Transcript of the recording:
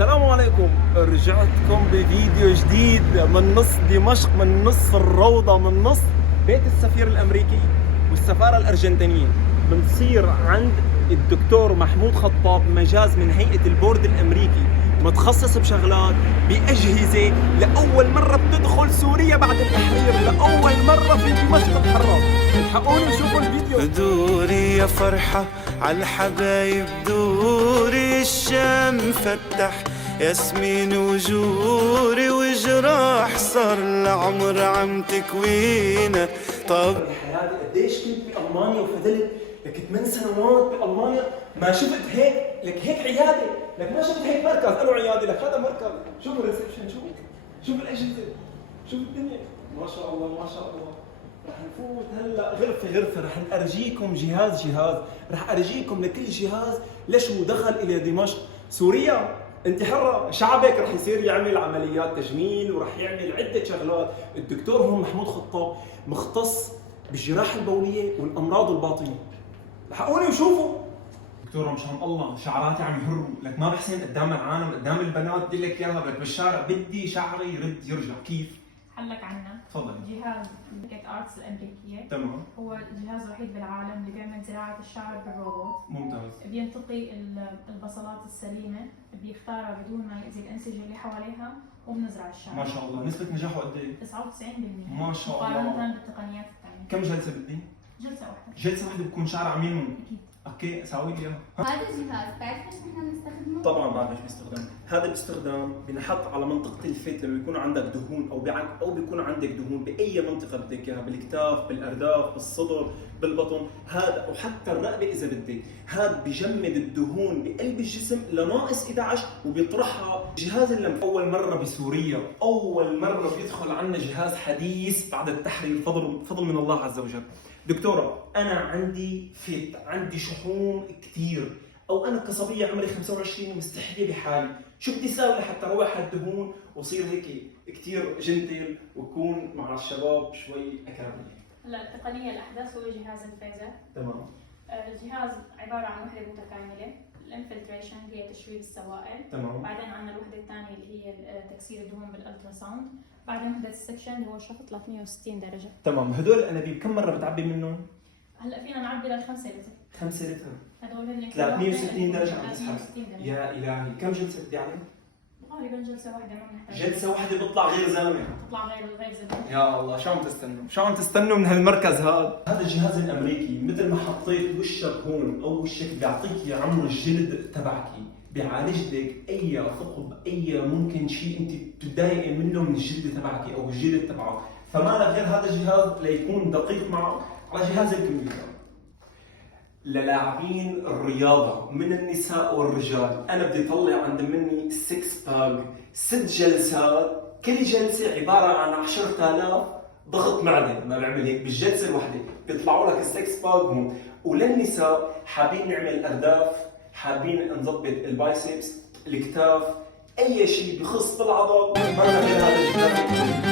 السلام عليكم، رجعتكم بفيديو جديد من نص دمشق، من نص الروضة، من نص بيت السفير الأمريكي والسفارة الأرجنتينية. بنصير عند الدكتور محمود خطاب، مجاز من هيئة البورد الأمريكي، متخصص بشغلات بأجهزة. لأول مرة بتدخل سوريا بعد التحرير، لأول مرة في دمشق تحرر. الحقوني شوفوا الفيديو. دوري يا فرحة عالحبايب، دوري الشام فتح ياسمين وجوري وجراح صار العمر عم تكوينا. طب بحياتي قديش كنت بألمانيا وفضلت لك 8 سنوات بألمانيا، ما شفت هيك، لك هيك عيادة، لك ما شفت هيك مركز. أنا عيادة، لك هذا مركز. شوف الريسبشن، شوف الأجهزة، شوف الدنيا، ما شاء الله ما شاء الله. رح نفوت هلا غرفة، رح أرجيكم جهاز، رح أرجيكم لكل جهاز لشو دخل إلى دمشق. سوريا انت حرة، شعبك رح يصير يعمل عمليات تجميل ورح يعمل عدة شغلات. الدكتور هون محمود خطاب مختص بالجراحة البولية والأمراض الباطنية. لحقوني وشوفوا. دكتورة مشان الله شعراتي عم يهروا، لك ما بحسن قدام العالم، قدام البنات بدي لك اياها، بدك بالشارع بدي شعري يرد يرجع. كيف؟ حلك عنا تفضلي. جهاز بيت ارتس الامريكيه. تمام، هو الجهاز الوحيد بالعالم اللي بيعمل زراعه الشعر بالروبوت. ممتاز. بينتقي البصلات السليمه، بيختارها بدون ما يأذي الانسجه اللي حواليها، وبنزرع الشعر. ما شاء الله، نسبة نجاحه قد ايه؟ 99% ما شاء الله. مقارنه بالتقنيات الثانيه. كم جلسة بدي؟ جلسه واحده. جلسة واحدة بكون شعر عم ينمو. اكيد. اوكي، اسوي لي اياها. هذا الجهاز بتعرف ليش نحن بنستخدمه؟ طبعا بعرف ايش بيستخدم. هذا باستخدام بنحط على منطقة الفت لما يكون عندك دهون او بيكون عندك دهون باي منطقة بدك اياها، بالاكتاف، بالارداف، بالصدر، بالبطن، هذا وحتى الرقبة اذا بدك. هذا بجمد الدهون بقلب الجسم لناقص 11 وبيطرحها. جهاز اللمف اول مرة بسوريا، اول مرة بيدخل عنا جهاز حديث بعد التحرير، فضل من الله عز وجل. دكتورة أنا عندي فت، عندي شحوم كثير، او انا كصبيه عمري 25 ومستحيه بحالي، شو بدي اسوي لحتى اروح هالدهون واصير هيك كثير جنتل واكون مع الشباب شوي اكرمني؟ هلا التقنيه الاحدث هو جهاز الفيزر. تمام. الجهاز عباره عن وحده متكامله، الانفلتريشن هي تشويب السوائل. تمام. بعدين عندنا الوحده الثانيه اللي هي تكسير الدهون بالالتراساوند. بعدين وحده السكشن اللي هو شفط 360 درجه. تمام. هدول الانابيب كم مره بتعبي منهم؟ هلا فينا نعبي ل5 لتر. 5 لتر. هدول هن 360 درجه عم تسحب. 360 درجه. يا الهي، كم جلسه بدي اعمل؟ غالبا جلسه واحده ما بنحتاج. جلسه واحده بيطلع غير زلمه. تطلع غير زلمه. يا الله، شو عم تستنوا؟ شو عم تستنوا من هالمركز هذا؟ هذا الجهاز الامريكي مثل ما حطيت وشك هون او وشك بيعطيك يا عمر الجلد تبعك، بيعالج لك اي ثقب، اي ممكن شيء انت بتتضايقي منه من الجلد تبعك او الجلد تبعه. فما له غير هذا الجهاز ليكون دقيق معه على جهاز الكمبيوتر. للاعبين الرياضه من النساء والرجال، انا بدي اطلع عند مني 6 باك، 6 جلسات، كل جلسه عباره عن 10,000 ضغط معده. ما بعمل هيك بالجلسه الواحده بيطلعوا لك 6 باك هون. وللنساء حابين نعمل ارداف، حابين نظبط البايسبس، الكتاف، اي شيء بخص بالعضل، ما غير هذا الجهاز.